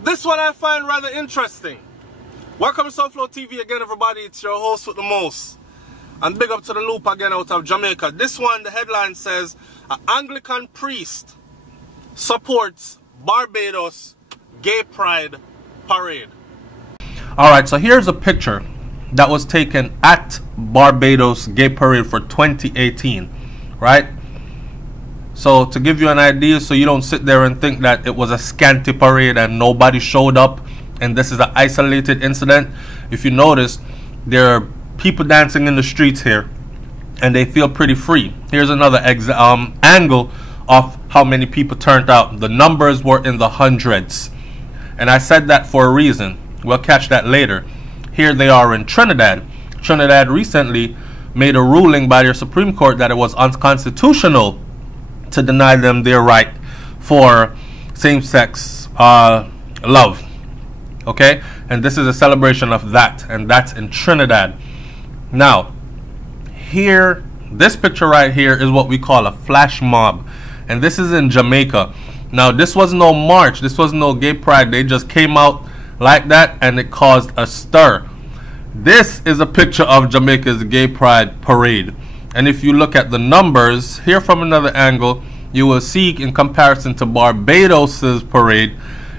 This one I find rather interesting. Welcome to SouFLoTV again, everybody. It's your host with the most. And big up to the loop again out of Jamaica. This one, the headline says, an Anglican priest supports Barbados gay pride parade. Alright, so here's a picture that was taken at Barbados gay parade for 2018, right? So to give you an idea, so you don't sit there and think that it was a scanty parade and nobody showed up and this is an isolated incident. If you notice, there are people dancing in the streets here and they feel pretty free. Here's another angle of how many people turned out. The numbers were in the hundreds, and I said that for a reason. We'll catch that later. Here they are in Trinidad. Trinidad recently made a ruling by their Supreme Court that it was unconstitutional to deny them their right for same-sex love. Okay, and this is a celebration of that, and that's in Trinidad. Now, here, this picture right here is what we call a flash mob, and this is in Jamaica. Now, this was no march, this was no gay pride. They just came out like that, and it caused a stir. This is a picture of Jamaica's gay pride parade, and if you look at the numbers here from another angle, you will see in comparison to Barbados's parade,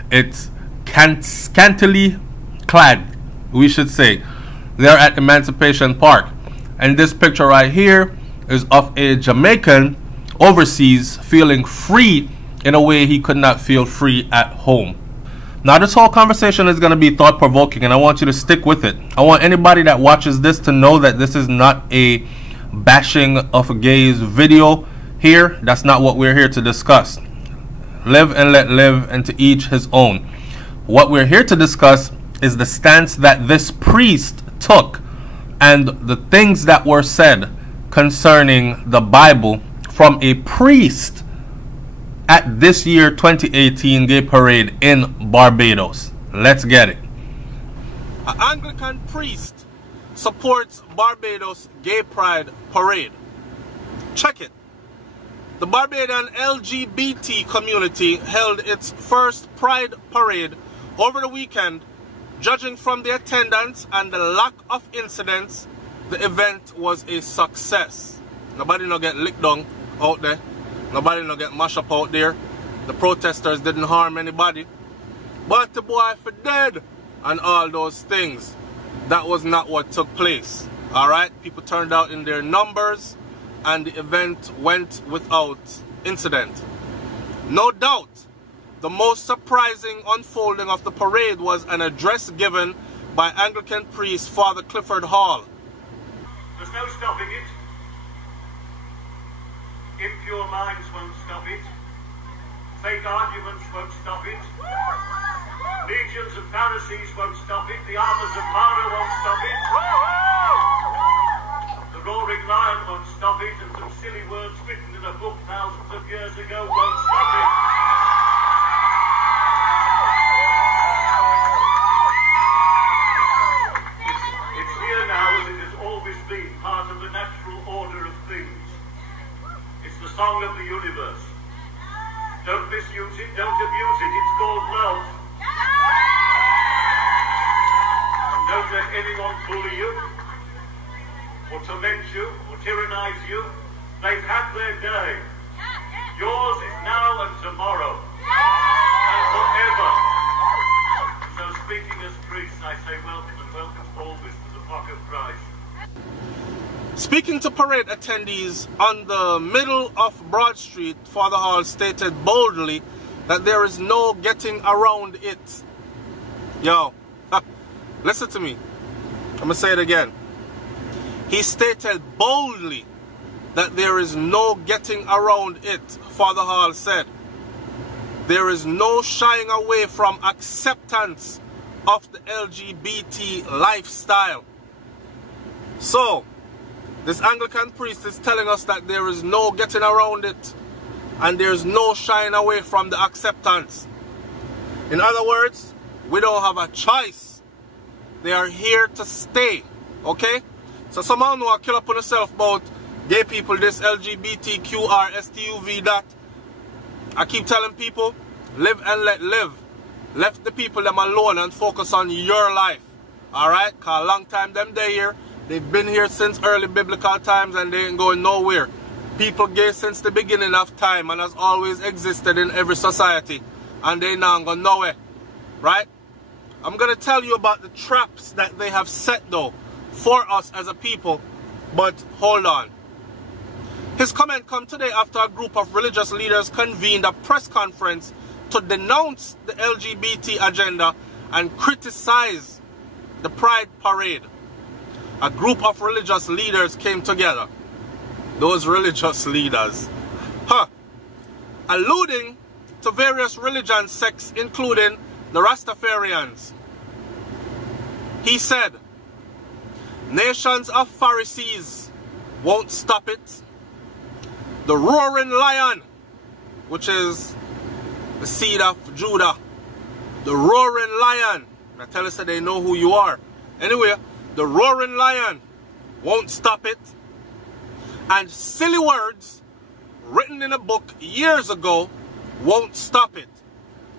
it's scantily clad, we should say. They're at Emancipation Park, and this picture right here is of a Jamaican overseas feeling free in a way he could not feel free at home. Now, this whole conversation is going to be thought-provoking, and I want you to stick with it. I want anybody that watches this to know that this is not a bashing of gays video here. That's not what we're here to discuss. Live and let live, and to each his own. What we're here to discuss is the stance that this priest took and the things that were said concerning the Bible from a priest at this year 2018 gay parade in Barbados. Let's get it. An Anglican priest supports Barbados gay pride parade. Check it. The Barbadian LGBT community held its first pride parade over the weekend. Judging from the attendance and the lack of incidents, the event was a success. Nobody no get licked down out there. Nobody no get mashed up out there. The protesters didn't harm anybody. But the boy for dead and all those things. That was not what took place. Alright? People turned out in their numbers and the event went without incident. No doubt, the most surprising unfolding of the parade was an address given by Anglican priest Father Clifford Hall. There's no stopping it. Impure minds won't stop it. Fake arguments won't stop it. Legions of Pharisees won't stop it. The armies of Mara won't stop it. The roaring lion won't stop it. And some silly words written in a book thousands of years ago won't stop it. It's here now as it has always been, part of the natural order of things. It's the song of the universe. Don't misuse it, don't abuse it, it's called love. And don't let anyone bully you, or torment you, or tyrannize you. They've had their day. Yours is now and tomorrow, and forever. So speaking as priests, I say welcome, and welcome always to the flock of Christ. Speaking to parade attendees on the middle of Broad Street, Father Hall stated boldly that there is no getting around it. Yo, listen to me. I'm going to say it again. He stated boldly that there is no getting around it, Father Hall said. There is no shying away from acceptance of the LGBT lifestyle. So, this Anglican priest is telling us that there is no getting around it and there's no shying away from the acceptance. In other words, we don't have a choice. They are here to stay, okay? So somehow know I kill up on yourself about gay people, this LGBTQR, STUV, that. I keep telling people, live and let live. left the people them alone and focus on your life. Alright? Because a long time them they here. They've been here since early biblical times and they ain't going nowhere. People gay since the beginning of time and has always existed in every society. And they not going nowhere. Right? I'm going to tell you about the traps that they have set though for us as a people. But hold on. His comment come today after a group of religious leaders convened a press conference to denounce the LGBT agenda and criticize the Pride Parade. A group of religious leaders came together. Those religious leaders. Alluding to various religion sects, including the Rastafarians. He said, nations of Pharisees won't stop it. The roaring lion, which is the seed of Judah. The roaring lion. I tell us that they know who you are. Anyway, the roaring lion won't stop it. And silly words written in a book years ago won't stop it.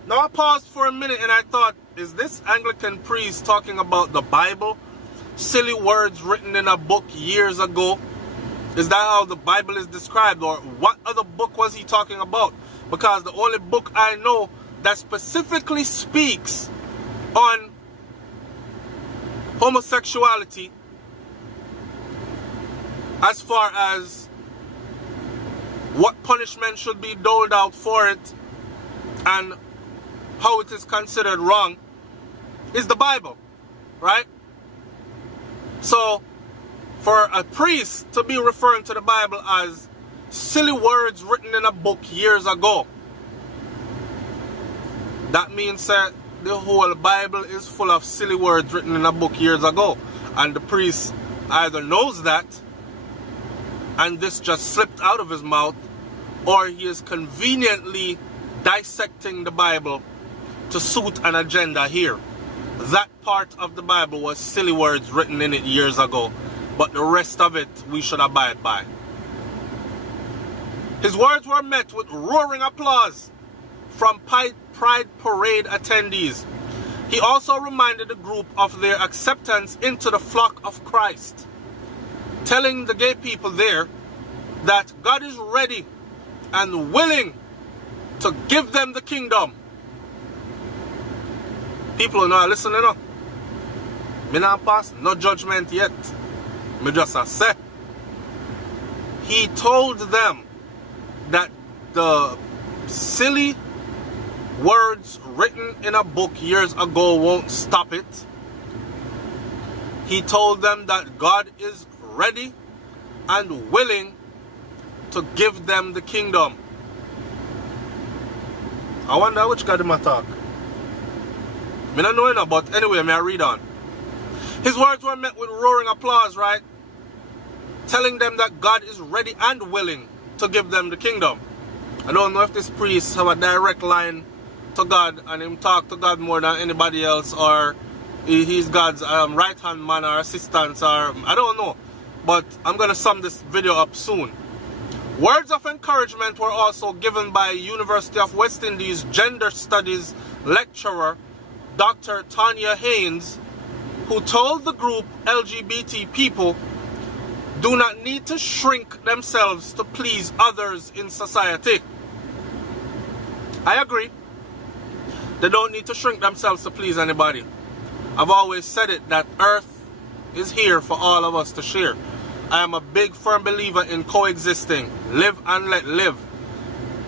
Now I paused for a minute and I thought, is this Anglican priest talking about the Bible? Silly words written in a book years ago? Is that how the Bible is described? Or what other book was he talking about? Because the only book I know that specifically speaks on homosexuality as far as what punishment should be doled out for it and how it is considered wrong is the Bible, right? So for a priest to be referring to the Bible as silly words written in a book years ago, that means that the whole Bible is full of silly words written in a book years ago. And the priest either knows that and this just slipped out of his mouth, or he is conveniently dissecting the Bible to suit an agenda here. That part of the Bible was silly words written in it years ago, but the rest of it we should abide by. His words were met with roaring applause from Pride Parade attendees. He also reminded the group of their acceptance into the flock of Christ, telling the gay people there that God is ready and willing to give them the kingdom. People are not listening up. Me not pass no judgment yet. Me just a say. He told them that the silly words written in a book years ago won't stop it. He told them that God is ready and willing to give them the kingdom. I wonder which God him talk. Me not know enough, but anyway, may I read on. His words were met with roaring applause, right? Telling them that God is ready and willing to give them the kingdom. I don't know if this priest have a direct line to God and him talk to God more than anybody else, or he's God's right hand man or assistant, or I don't know. But I'm going to sum this video up soon. Words of encouragement were also given by University of West Indies Gender Studies lecturer Dr. Tanya Haynes, who told the group LGBT people do not need to shrink themselves to please others in society. I agree. They don't need to shrink themselves to please anybody. I've always said it, that earth is here for all of us to share. I am a big firm believer in coexisting. Live and let live.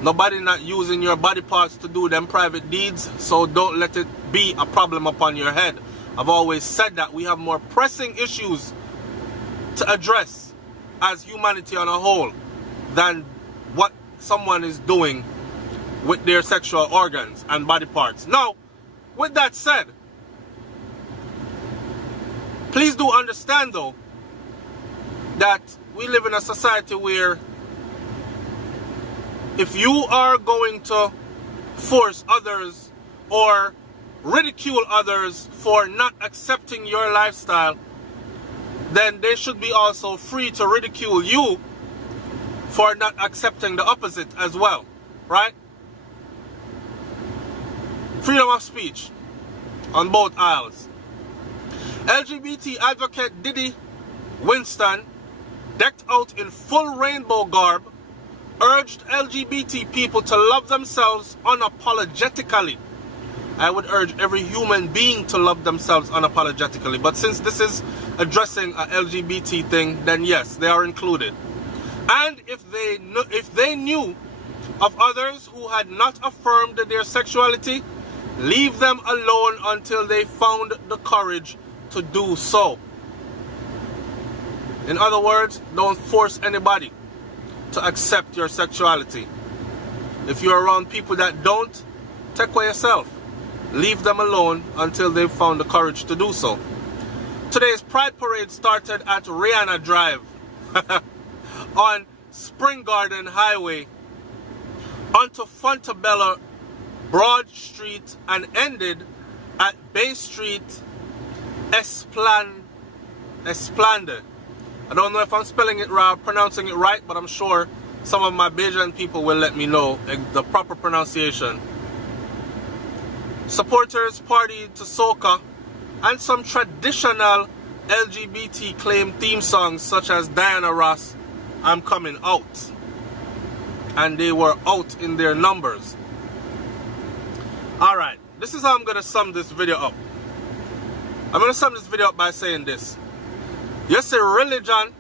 Nobody not using your body parts to do them private deeds, so don't let it be a problem upon your head. I've always said that we have more pressing issues to address as humanity on a whole than what someone is doing with their sexual organs and body parts. Now, with that said, please do understand though that we live in a society where if you are going to force others or ridicule others for not accepting your lifestyle, then they should be also free to ridicule you for not accepting the opposite as well, right? freedom of speech on both aisles. LGBT advocate Diddy Winston, decked out in full rainbow garb, urged LGBT people to love themselves unapologetically. I would urge every human being to love themselves unapologetically, but since this is addressing an LGBT thing, then yes, they are included. And if they knew of others who had not affirmed their sexuality, leave them alone until they found the courage to do so. In other words, don't force anybody to accept your sexuality. If you're around people that don't, take away yourself. Leave them alone until they've found the courage to do so. Today's Pride Parade started at Rihanna Drive on Spring Garden Highway onto Fontebello Broad Street and ended at Bay Street Esplande. I don't know if I'm spelling it right, pronouncing it right, but I'm sure some of my Bajan people will let me know the proper pronunciation. Supporters partied to soca and some traditional LGBT claim theme songs such as Diana Ross, I'm Coming Out. And they were out in their numbers. Alright, this is how I'm going to sum this video up. I'm going to sum this video up by saying this. You see, religion,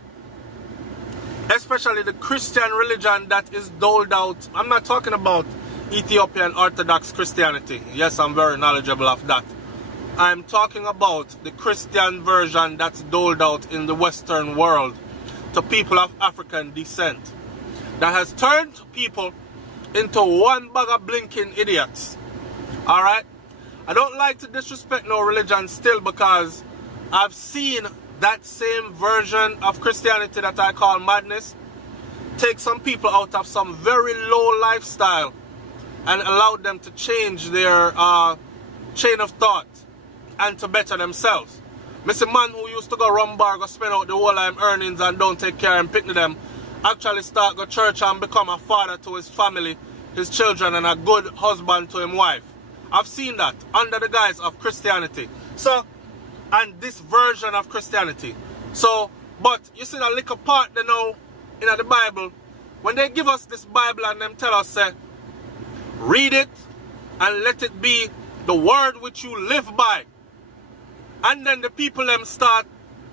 especially the Christian religion that is doled out, I'm not talking about Ethiopian Orthodox Christianity. Yes, I'm very knowledgeable of that. I'm talking about the Christian version that's doled out in the Western world to people of African descent, that has turned people into one bag of blinking idiots. Alright? I don't like to disrespect no religion still, because I've seen that same version of Christianity that I call madness take some people out of some very low lifestyle and allow them to change their chain of thought and to better themselves. Mr. Man who used to go run bar, go spend out the whole of earnings and don't take care and pick them, actually start go church and become a father to his family, his children, and a good husband to his wife. I've seen that under the guise of Christianity. So, and this version of Christianity. So, but you see that little part they know in the Bible, when they give us this Bible and them tell us, say, read it and let it be the word which you live by. And then the people them start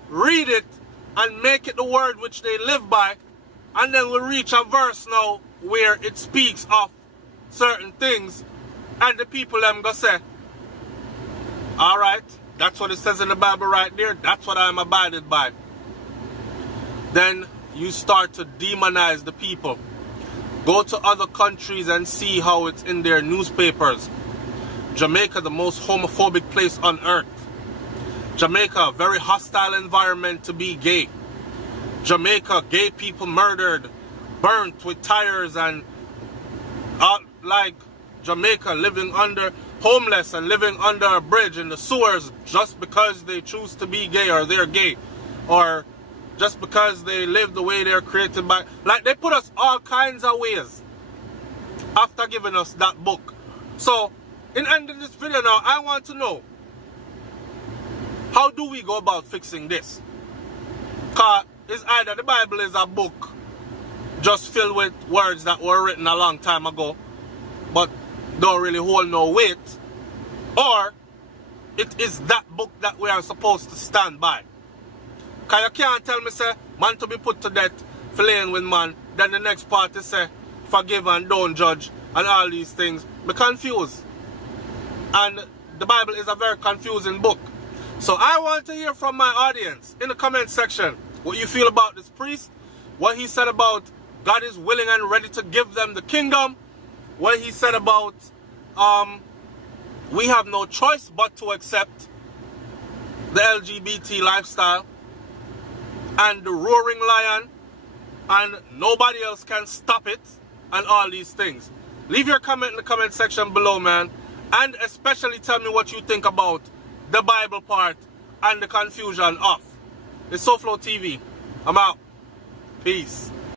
read it and make it the word which they live by. And then we'll reach a verse now where it speaks of certain things. And the people them go say, alright, that's what it says in the Bible right there. That's what I'm abided by. Then you start to demonize the people. Go to other countries and see how it's in their newspapers. Jamaica, the most homophobic place on earth. Jamaica, a very hostile environment to be gay. Jamaica, gay people murdered, burnt with tires, and like Jamaica living under, homeless and living under a bridge in the sewers just because they choose to be gay or they're gay. Or just because they live the way they're created by. Like, they put us all kinds of ways after giving us that book. So, in ending this video now, I want to know, how do we go about fixing this? Because it's either the Bible is a book just filled with words that were written a long time ago, but don't really hold no weight, or it is that book that we are supposed to stand by. Because you can't tell me, say, man to be put to death for laying with man, then the next part is say, forgive and don't judge, and all these things. I'm confused. And the Bible is a very confusing book. So I want to hear from my audience in the comment section what you feel about this priest, what he said about God is willing and ready to give them the kingdom, what he said about we have no choice but to accept the LGBT lifestyle and the roaring lion and nobody else can stop it and all these things. Leave your comment in the comment section below, man, and especially tell me what you think about the Bible part and the confusion of. It's SouFLoTV. I'm out. Peace.